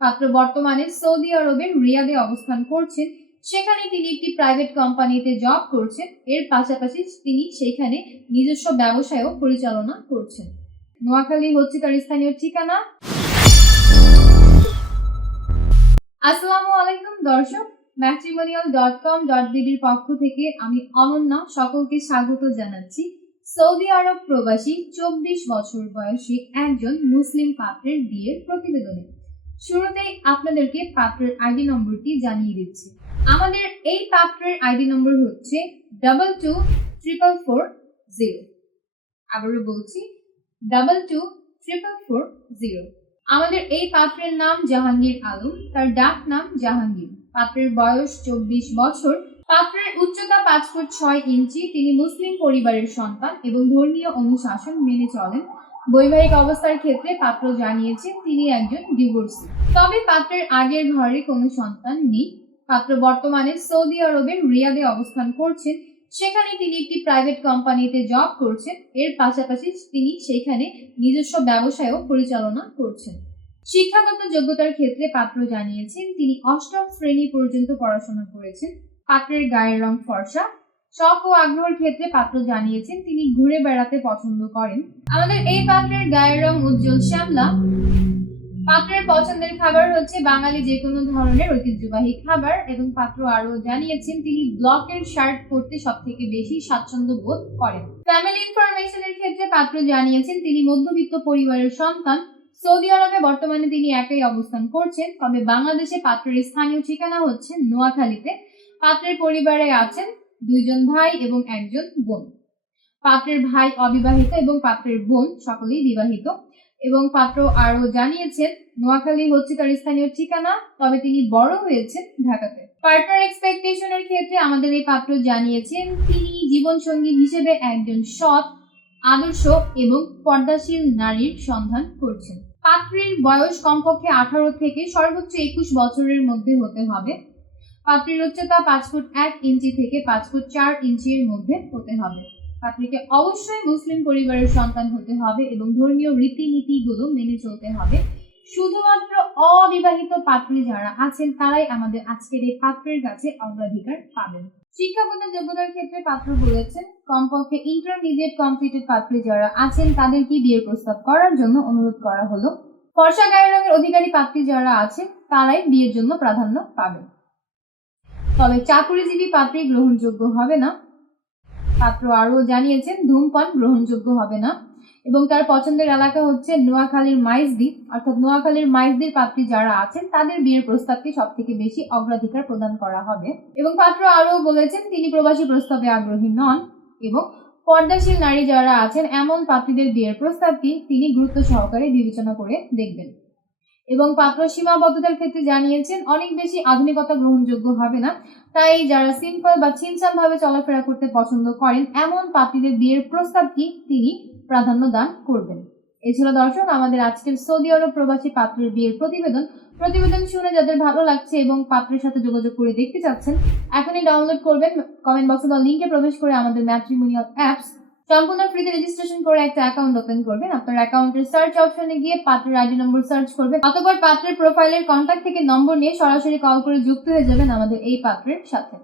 পাত্র বর্তমানে সৌদি আরবের রিয়াদে অবস্থান করছেন। সেখানে তিনি একটি প্রাইভেট কোম্পানিতে জব করছেন। এর পাশাপাশি তিনি সেখানে নিজস্ব ব্যবসায়ও পরিচালনা করছেন। নোয়াখালী হচ্ছে তার স্থানীয় ঠিকানা? আসসালামু আলাইকুম দর্শক ম্যাট্রিমোনিয়াল ডট কম ডট বিডির পক্ষ থেকে আমি অনন্যা সকলকে স্বাগত জানাচ্ছি। সৌদি আরব প্রবাসী চব্বিশ বছর বয়সী একজন মুসলিম পাত্রের বিয়ের প্রতিবেদনে। শুরুতেই আপনাদেরকে পাত্রের আইডি নম্বরটি জানিয়ে দিচ্ছি। আমাদের এই পাত্রের আইডি নম্বর হচ্ছে double two triple four zero আবারও বলছি double two triple four zero আমাদের এই পাত্রের নাম জাহাঙ্গীর আলম, তার ডাক নাম জাহাঙ্গীর। পাত্রের বয়স চব্বিশ বছর। পাত্রের উচ্চতা পাঁচ ফুট ছয় ইঞ্চি। তিনি মুসলিম পরিবারের সন্তান এবং ধর্মীয় অনুশাসন মেনে চলেন। বৈবাহিক অবস্থার ক্ষেত্রে পাত্র জানিয়েছেন তিনি একজন ডিভোর্সি তবে পাত্রের আগের ঘরে কোনো সন্তান নেই। পাত্র বর্তমানে সৌদি আরবের রিয়াদে অবস্থান করছেন। সেখানে তিনি একটি প্রাইভেট কোম্পানিতে জব করছেন। এর পাশাপাশি তিনি সেখানে নিজস্ব ব্যবসায়ও পরিচালনা করছেন। শিক্ষাগত যোগ্যতার ক্ষেত্রে পাত্র জানিয়েছেন তিনি অষ্টম শ্রেণি পর্যন্ত পড়াশোনা করেছেন। পাত্রের গায়ের রং ফর্সা শখ ও আগ্রহের ক্ষেত্রে পাত্র জানিয়েছেন, তিনি ঘুরে বেড়াতে পছন্দ করেন। আমাদের এই পাত্রের গায়ের রং উজ্জ্বল, শ্যামলা। পাত্রের পছন্দের খাবার হচ্ছে বাঙালি যে কোনো ধরনের ঐতিহ্যবাহী খাবার এবং পাত্র আরও জানিয়েছেন, তিনি ব্লকের শার্ট পরতে সব থেকে বেশি স্বাচ্ছন্দ্য বোধ করেন। ফ্যামিলি ইনফরমেশনের ক্ষেত্রে পাত্র জানিয়েছেন, তিনি মধ্যবিত্ত পরিবারের সন্তান। সৌদি আরবে বর্তমানে তিনি একাই অবস্থান করছেন, তবে বাংলাদেশে পাত্রের স্থানীয় ঠিকানা হচ্ছে নোয়াখালীতে। পাত্রের পরিবারে আছেন দুইজন ভাই এবং একজন বোন। পাত্রের ভাই অবিবাহিত এবং পাত্রের বোন সকলেই বিবাহিত। এবং পাত্র আরও জানিয়েছেন, নোয়াখালী হচ্ছে তার স্থানীয় ঠিকানা, তবে তিনি বড় হয়েছেন ঢাকাতে। পার্টনার এক্সপেকটেশনের ক্ষেত্রে আমাদের এই পাত্র জানিয়েছেন, তিনি জীবনসঙ্গী হিসেবে একজন সৎ, আদর্শ এবং পর্দাশীল নারীর সন্ধান করছেন। পাত্রীর বয়স কমপক্ষে আঠারো থেকে সর্বোচ্চ একুশ বছরের মধ্যে হতে হবে। পাত্রীর উচ্চতা পাঁচ ফুট এক ইঞ্চি থেকে পাঁচ ফুট চার ইঞ্চির মধ্যে হতে হবে। পাত্রীকে অবশ্যই মুসলিম পরিবারের সন্তান হতে হবে এবং ধর্মীয় রীতিনীতিগুলো মেনে চলতে হবে। শুধুমাত্র অবিবাহিত পাত্রী যারা আছেন, তারাই আমাদের আজকের এই পাত্রের কাছে অগ্রাধিকার পাবেন। শিক্ষাগত যোগ্যতার ক্ষেত্রে পাত্র বলেছেন, কমপক্ষে ইন্টারমিডিয়েট কমপ্লিটেড পাত্রী যারা আছেন তাদেরকে বিয়ের প্রস্তাব করার জন্য অনুরোধ করা হলো? ফর্সা গায়ের রঙের অধিকারী পাত্রী যারা আছেন, তারাই বিয়ের জন্য প্রাধান্য পাবেন। তবে চাকুরিজীবী পাত্রী গ্রহণযোগ্য হবে না। পাত্র আরও জানিয়েছেন, ধূমপান গ্রহণযোগ্য হবে না এবং তার পছন্দের এলাকা হচ্ছে নোয়াখালীর মাইজদি। অর্থাৎ নোয়াখালীর মাইজদির পাত্রী যারা আছেন, তাদের বিয়ের প্রস্তাবকে সব থেকে বেশি অগ্রাধিকার প্রদান করা হবে। এবং পাত্র আরও বলেছেন, তিনি প্রবাসী প্রস্তাবে আগ্রহী নন এবং পর্দাশীল নারী যারা আছেন, এমন পাত্রীদের বিয়ের প্রস্তাবটি তিনি গুরুত্ব সহকারে বিবেচনা করে দেখবেন। এবং পাত্র সীমাবদ্ধতার ক্ষেত্রে জানিয়েছেন, অনেক বেশি আধুনিকতা গ্রহণযোগ্য হবে না। তাই যারা সিম্পল বা ছিমছাম ভাবে চলাফেরা করতে পছন্দ করেন, এমন পাত্রীদের বিয়ের প্রস্তাবটি তিনি প্রাধান্য দান করবেন? এছাড়া দর্শক আমাদের আজকের সৌদি আরব প্রবাসী পাত্রের বিয়ের প্রতিবেদন। প্রতিবেদন শুনে যাদের ভালো লাগছে এবং পাত্রের সাথে যোগাযোগ করে দেখতে চাচ্ছেন, এখনই ডাউনলোড করবেন। কমেন্ট বক্সে দেওয়া লিঙ্কে প্রবেশ করে আমাদের ম্যাট্রিমোনিয়াল অ্যাপস সম্পূর্ণ ফ্রিতে রেজিস্ট্রেশন করে একটা অ্যাকাউন্ট ওপেন করবেন। আপনার অ্যাকাউন্টের সার্চ অপশনে গিয়ে পাত্রের আইডি নম্বর সার্চ করবেন অতঃপর পাত্রের প্রোফাইলের কন্ট্যাক্ট থেকে নম্বর নিয়ে সরাসরি কল করে যুক্ত হয়ে যাবেন আমাদের এই পাত্রের সাথে।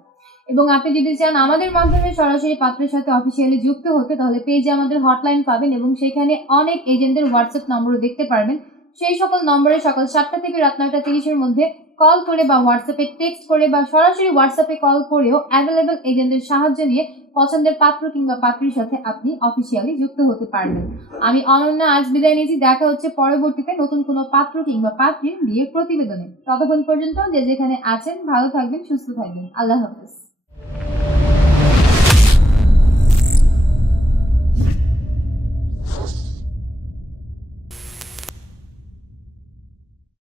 এবং আপনি যদি চান আমাদের মাধ্যমে সরাসরি পাত্রের সাথে অফিসিয়ালি যুক্ত হতে, তাহলে পেজে আমাদের হটলাইন পাবেন এবং সেখানে অনেক এজেন্টদের হোয়াটসঅ্যাপ নম্বরও দেখতে পারবেন। সেই সকল নম্বরে সকাল সাতটা থেকে রাত নয়টা তিরিশের মধ্যে কল করে বা হোয়াটসঅ্যাপে টেক্সট করে বা সরাসরি হোয়াটসঅ্যাপে কল করেও অ্যাভেলেবল এজেন্টের সাহায্য নিয়ে পছন্দের পাত্র কিংবা পাত্রীর সাথে আপনি অফিসিয়ালি যুক্ত হতে পারবেন। আমি অনন্যা আজ বিদায় নিয়েছি। দেখা হচ্ছে পরবর্তীতে নতুন কোনো পাত্র কিংবা পাত্রীর বিয়ের প্রতিবেদনে। ততক্ষণ পর্যন্ত যে যেখানে আছেন, ভালো থাকবেন, সুস্থ থাকবেন। আল্লাহ হাফেজ।